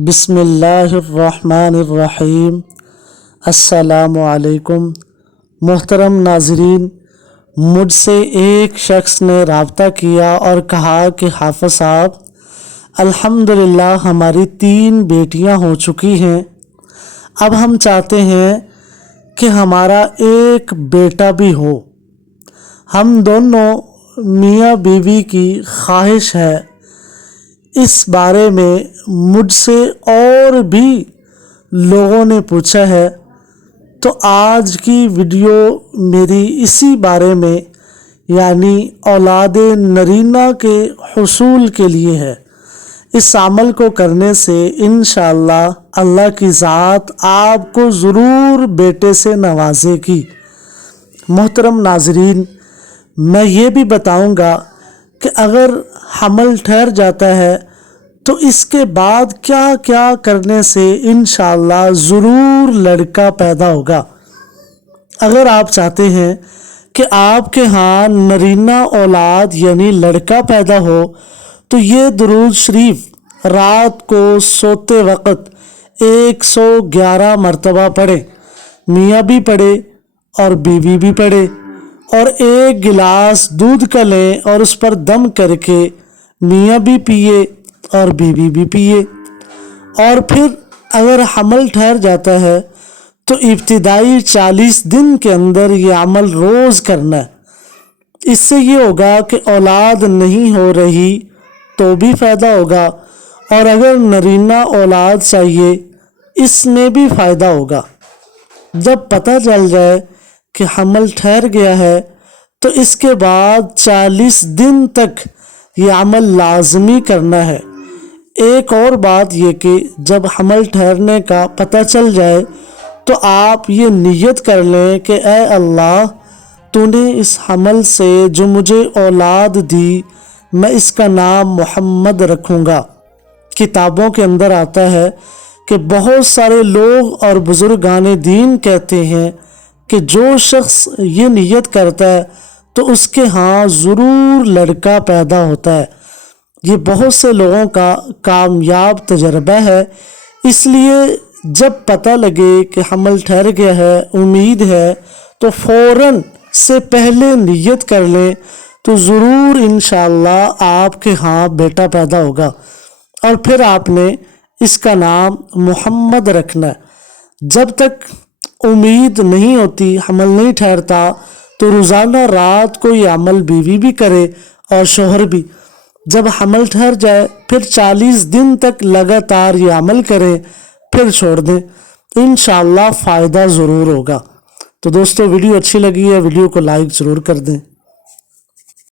بسم اللہ الرحمن الرحیم۔ السلام علیکم محترم ناظرین، مجھ سے ایک شخص نے رابطہ کیا اور کہا کہ حافظ صاحب الحمدللہ ہماری 3 بیٹیاں ہو چکی ہیں، اب ہم چاہتے ہیں کہ ہمارا ایک بیٹا بھی ہو۔ ہم دونوں میاں بیوی کی خواہش ہے، اس بارے میں مجھ سے اور بھی لوگوں نے پوچھا ہے، تو آج کی ویڈیو میری اسی بارے میں یعنی اولاد نرینہ کے حصول کے لیے ہے۔ اس عمل کو کرنے سے انشاءاللہ اللہ کی ذات آپ کو ضرور بیٹے سے نوازے گی۔ محترم ناظرین، میں یہ بھی بتاؤں گا کہ اگر حمل ٹھہر جاتا ہے تو اس کے بعد کیا کیا کرنے سے انشاءاللہ ضرور لڑکا پیدا ہوگا۔ اگر آپ چاہتے ہیں کہ آپ کے ہاں نرینہ اولاد یعنی لڑکا پیدا ہو تو یہ درود شریف رات کو سوتے وقت 111 مرتبہ پڑھیں، میاں بھی پڑھے اور بیوی بھی پڑھے، اور 1 گلاس دودھ کا لیں اور اس پر دم کر کے میاں بھی پیے اور بیوی بھی پیے۔ اور پھر اگر حمل ٹھہر جاتا ہے تو ابتدائی 40 دن کے اندر یہ عمل روز کرنا ہے۔ اس سے یہ ہوگا کہ اولاد نہیں ہو رہی تو بھی فائدہ ہوگا، اور اگر نرینہ اولاد چاہیے اس میں بھی فائدہ ہوگا۔ جب پتہ چل جائے کہ حمل ٹھہر گیا ہے تو اس کے بعد 40 دن تک یہ عمل لازمی کرنا ہے۔ ایک اور بات یہ کہ جب حمل ٹھہرنے کا پتہ چل جائے تو آپ یہ نیت کر لیں کہ اے اللہ، تو نے اس حمل سے جو مجھے اولاد دی میں اس کا نام محمد رکھوں گا۔ کتابوں کے اندر آتا ہے کہ بہت سارے لوگ اور بزرگان دین کہتے ہیں کہ جو شخص یہ نیت کرتا ہے تو اس کے ہاں ضرور لڑکا پیدا ہوتا ہے۔ یہ بہت سے لوگوں کا کامیاب تجربہ ہے، اس لیے جب پتہ لگے کہ حمل ٹھہر گیا ہے، امید ہے، تو فوراً سے پہلے نیت کر لیں تو ضرور انشاءاللہ آپ کے ہاں بیٹا پیدا ہوگا۔ اور پھر آپ نے اس کا نام محمد رکھنا ہے۔ جب تک امید نہیں ہوتی، حمل نہیں ٹھہرتا، تو روزانہ رات کو یہ عمل بیوی بھی کرے اور شوہر بھی۔ جب حمل ٹھہر جائے پھر 40 دن تک لگاتار یہ عمل کریں، پھر چھوڑ دیں، انشاءاللہ فائدہ ضرور ہوگا۔ تو دوستو، ویڈیو اچھی لگی ہے، ویڈیو کو لائک ضرور کر دیں۔